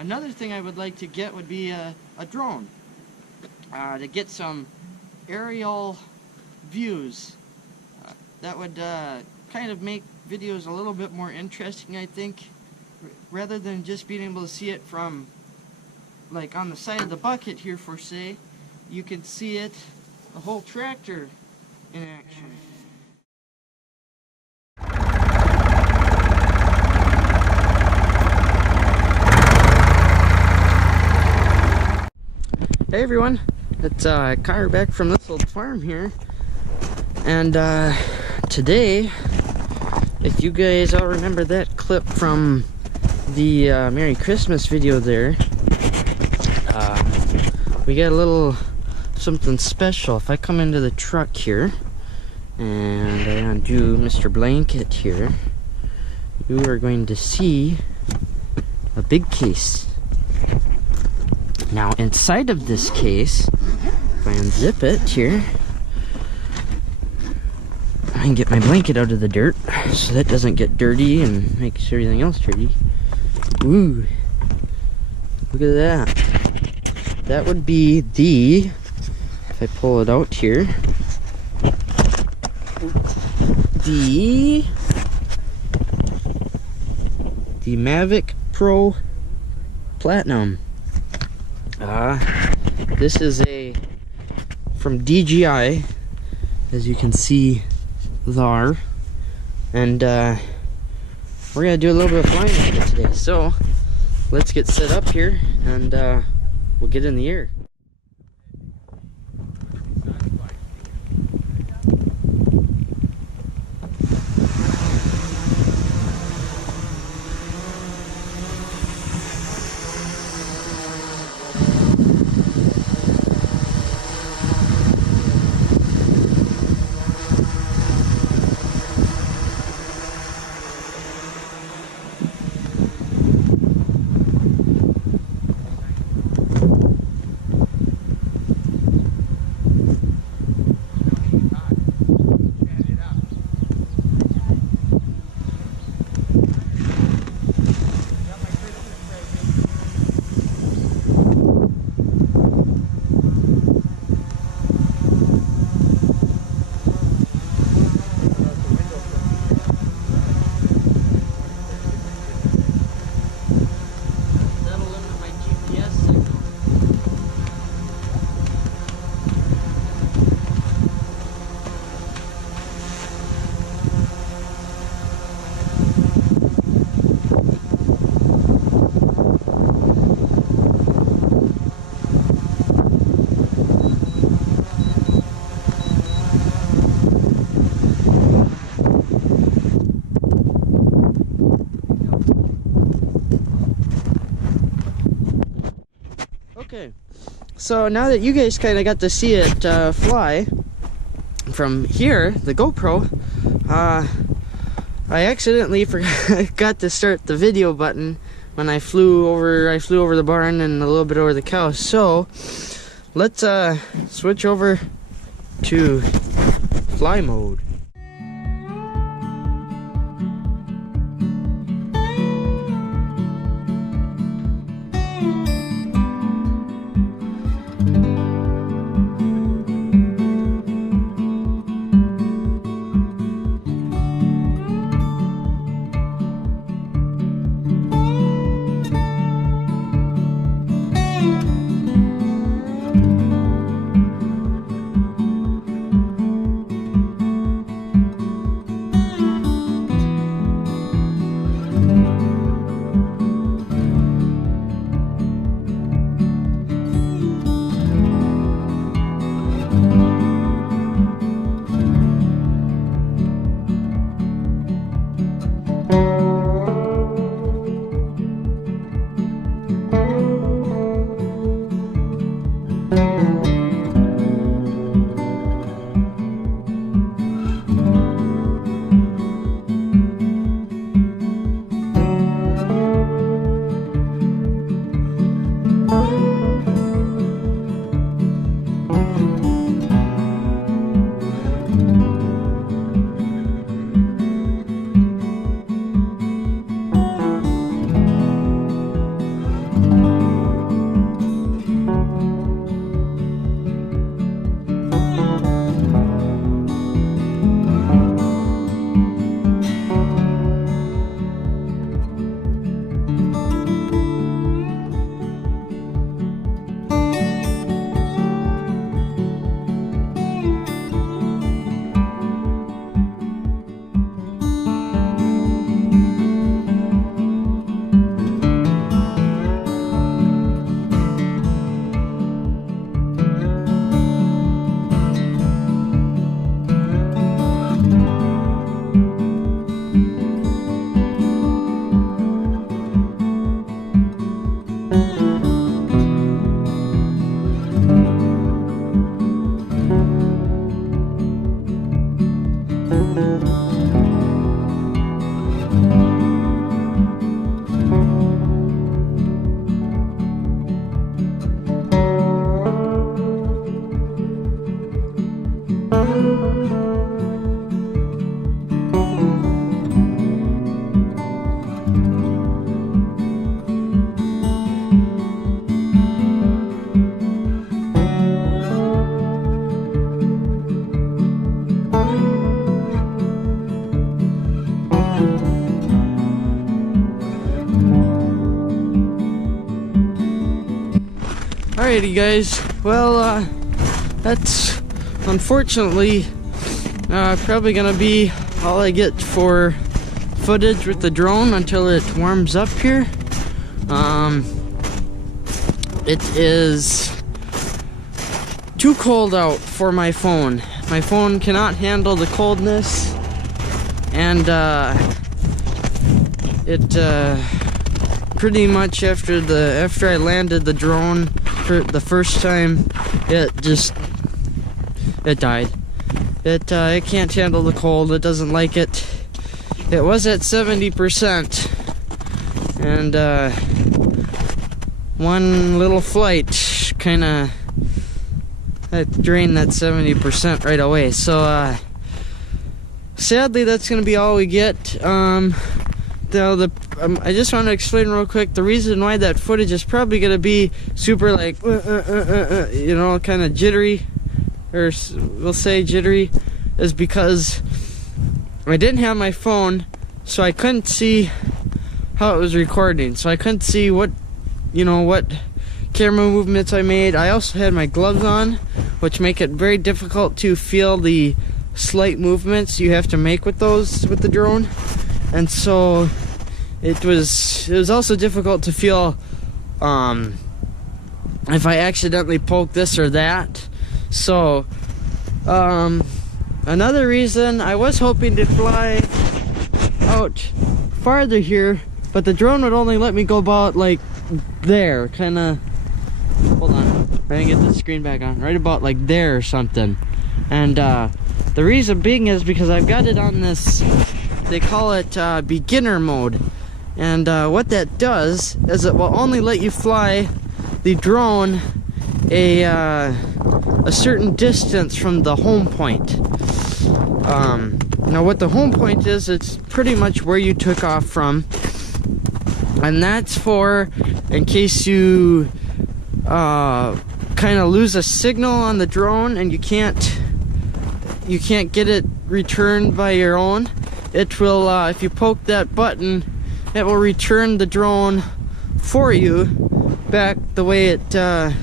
Another thing I would like to get would be a drone to get some aerial views. That would kind of make videos a little bit more interesting, I think, rather than just being able to see it from, like, on the side of the bucket here, for say. You can see it, the whole tractor in action. Hey everyone, it's Connor back from this old farm here, and today, if you guys all remember that clip from the Merry Christmas video there, we got a little something special. If I come into the truck here and I undo Mr. Blanket here, you are going to see a big case. Now inside of this case, if I unzip it here, I can get my blanket out of the dirt so that doesn't get dirty and makes everything else dirty. Ooh, look at that. That would be the, if I pull it out here, the Mavic Pro Platinum. This is from DJI, as you can see there, and we're gonna do a little bit of flying with it today. So let's get set up here and we'll get in the air. Okay, so now that you guys kind of got to see it fly from here, the GoPro, I accidentally forgot to start the video button when I flew over the barn and a little bit over the cow. So let's switch over to fly mode. Alrighty guys, well that's unfortunately probably gonna be all I get for footage with the drone until it warms up here. It is too cold out for my phone. My phone cannot handle the coldness, and pretty much after I landed the drone for the first time, it died. It can't handle the cold. It doesn't like it. It was at 70%, and one little flight kind of drained that 70% right away. So sadly, that's gonna be all we get. I just want to explain real quick the reason why that footage is probably gonna be super like you know, kind of jittery, or we'll say jittery, is because I didn't have my phone, so I couldn't see how it was recording. So I couldn't see what camera movements I made. I also had my gloves on, which make it very difficult to feel the slight movements you have to make with the drone. And so it was also difficult to feel if I accidentally poked this or that. So another reason, I was hoping to fly out farther here, but the drone would only let me go about like there, kind of, hold on, I can get the screen back on, right about like there or something. And the reason being is because I've got it on this, they call it beginner mode, and what that does is it will only let you fly the drone a certain distance from the home point. Now what the home point is, it's pretty much where you took off from, and that's for in case you kind of lose a signal on the drone and you can't get it returned by your own. It will, if you poke that button, it will return the drone for you back the way it to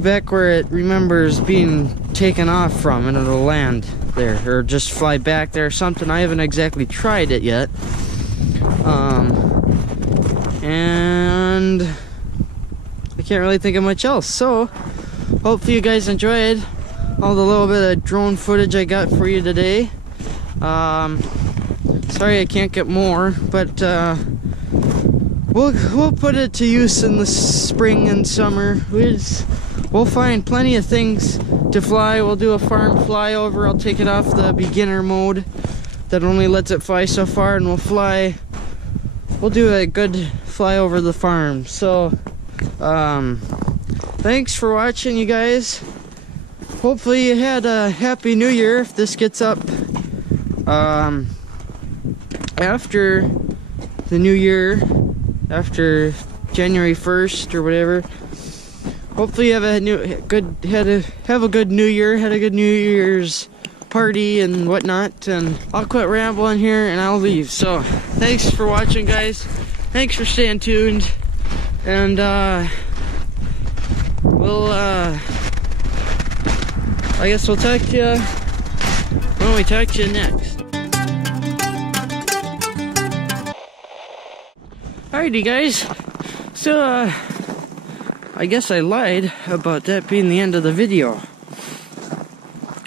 back where it remembers being taken off from, and it'll land there or just fly back there or something. I haven't exactly tried it yet. And I can't really think of much else. So hopefully you guys enjoyed all the little bit of drone footage I got for you today. Sorry I can't get more, but we'll put it to use in the spring and summer. We'll find plenty of things to fly. We'll do a farm flyover. I'll take it off the beginner mode that only lets it fly so far, and we'll do a good fly over the farm. So thanks for watching, you guys. Hopefully you had a happy new year if this gets up after the new year, after January 1st or whatever. Hopefully you have a good New Year, had a good New Year's party and whatnot. And I'll quit rambling here and I'll leave. So thanks for watching, guys. Thanks for staying tuned, and I guess we'll talk to you when we talk to you next. Alrighty guys, so I guess I lied about that being the end of the video.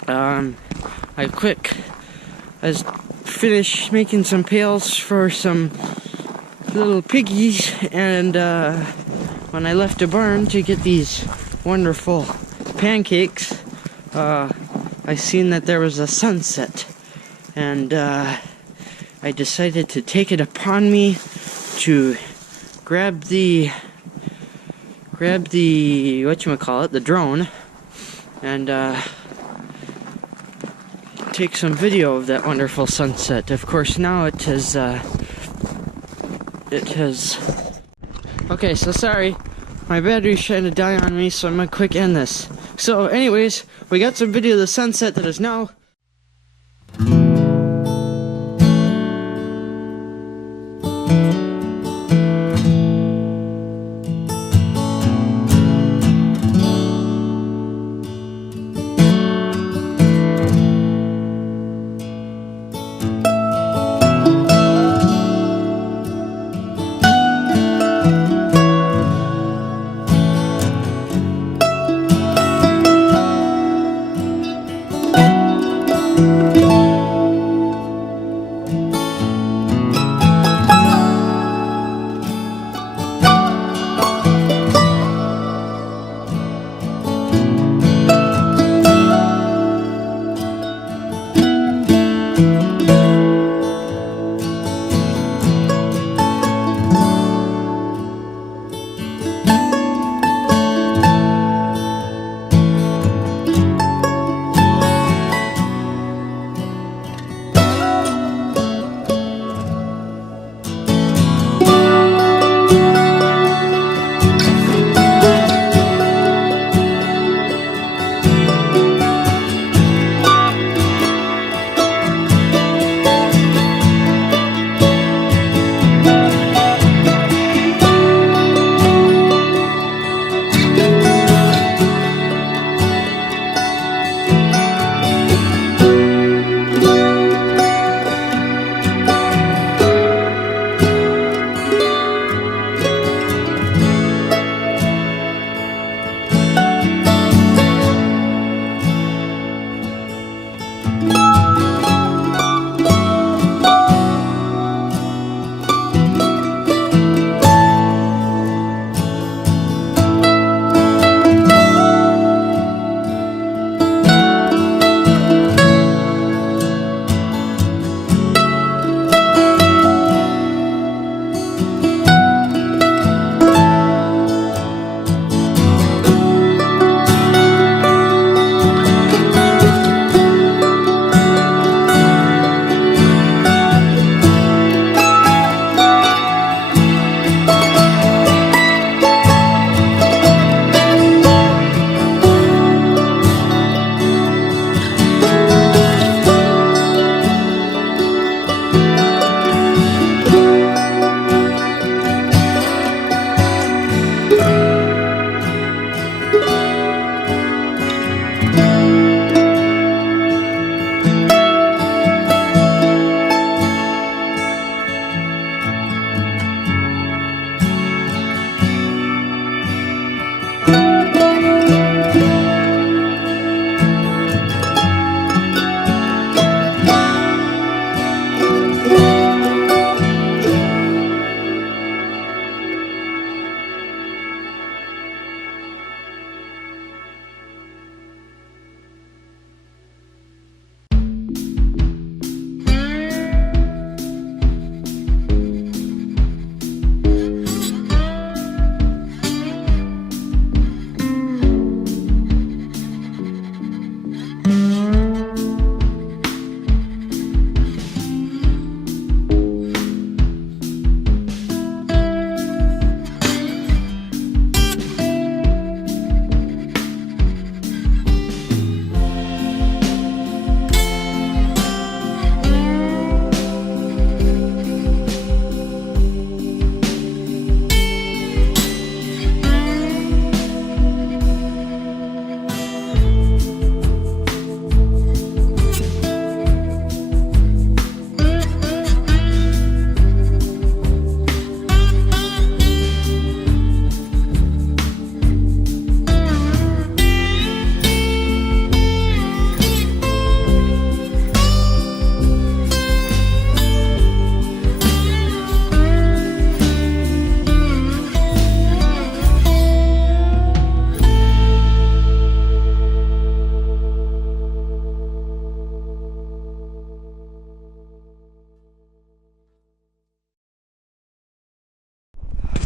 I finished making some pails for some little piggies, and when I left the barn to get these wonderful pancakes, I seen that there was a sunset, and I decided to take it upon me to grab the whatchamacallit, the drone, and take some video of that wonderful sunset. Of course, now it has okay, so sorry, my battery's trying to die on me, so I'm gonna quick end this. So anyways, we got some video of the sunset that is now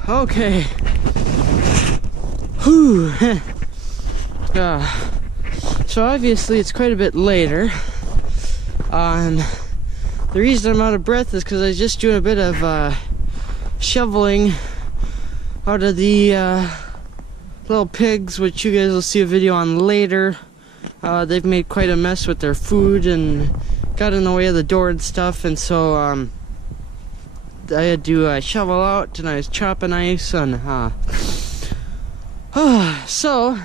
Okay. Whew. So obviously it's quite a bit later. And the reason I'm out of breath is because I was just doing a bit of shoveling out of the little pigs, which you guys will see a video on later. They've made quite a mess with their food and got in the way of the door and stuff, and so I had to shovel out, and I was chopping ice and so,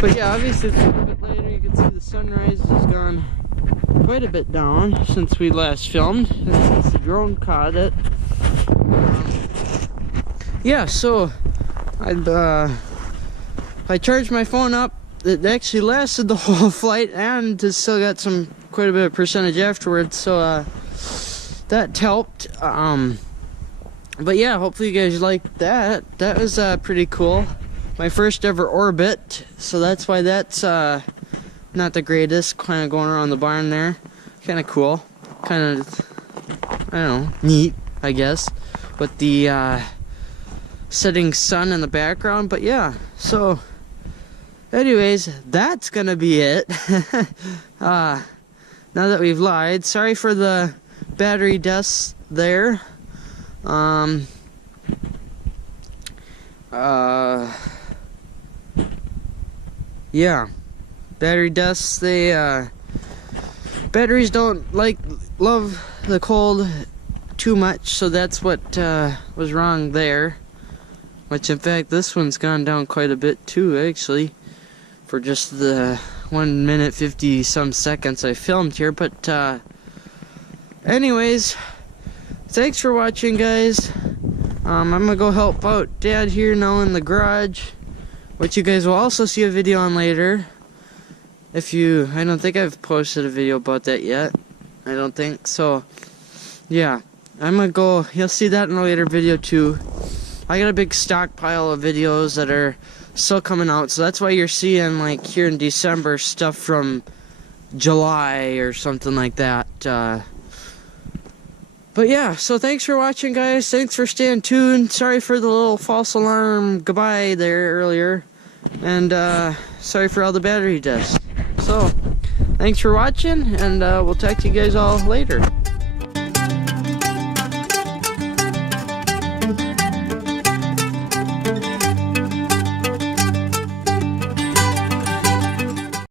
but yeah, obviously it's a little bit later. You can see the sunrise has gone quite a bit down since we last filmed, and since the drone caught it. Yeah, so I charged my phone up. It actually lasted the whole flight, and it still got quite a bit of percentage afterwards, so that helped. But yeah, hopefully you guys liked that. That was pretty cool. My first ever orbit, so that's why that's not the greatest, kind of going around the barn there. Kind of cool, kind of, I don't know, neat, I guess, with the setting sun in the background. But yeah, so anyways, that's gonna be it. Now that we've lied, sorry for the battery deaths there. Yeah, battery deaths. Batteries don't love the cold too much, so that's what was wrong there. Which, in fact, this one's gone down quite a bit too, actually, for just the 1 minute 50 some seconds I filmed here. But anyways, thanks for watching, guys. I'm gonna go help out Dad here now in the garage, which you guys will also see a video on later. I don't think I've posted a video about that yet. I don't think so. Yeah, I'm gonna go. You'll see that in a later video too. I got a big stockpile of videos that are still coming out, so that's why you're seeing, like, here in December, stuff from July or something like that. But yeah, so thanks for watching, guys. Thanks for staying tuned. Sorry for the little false alarm goodbye there earlier. And sorry for all the battery deaths. So, thanks for watching, and we'll talk to you guys all later.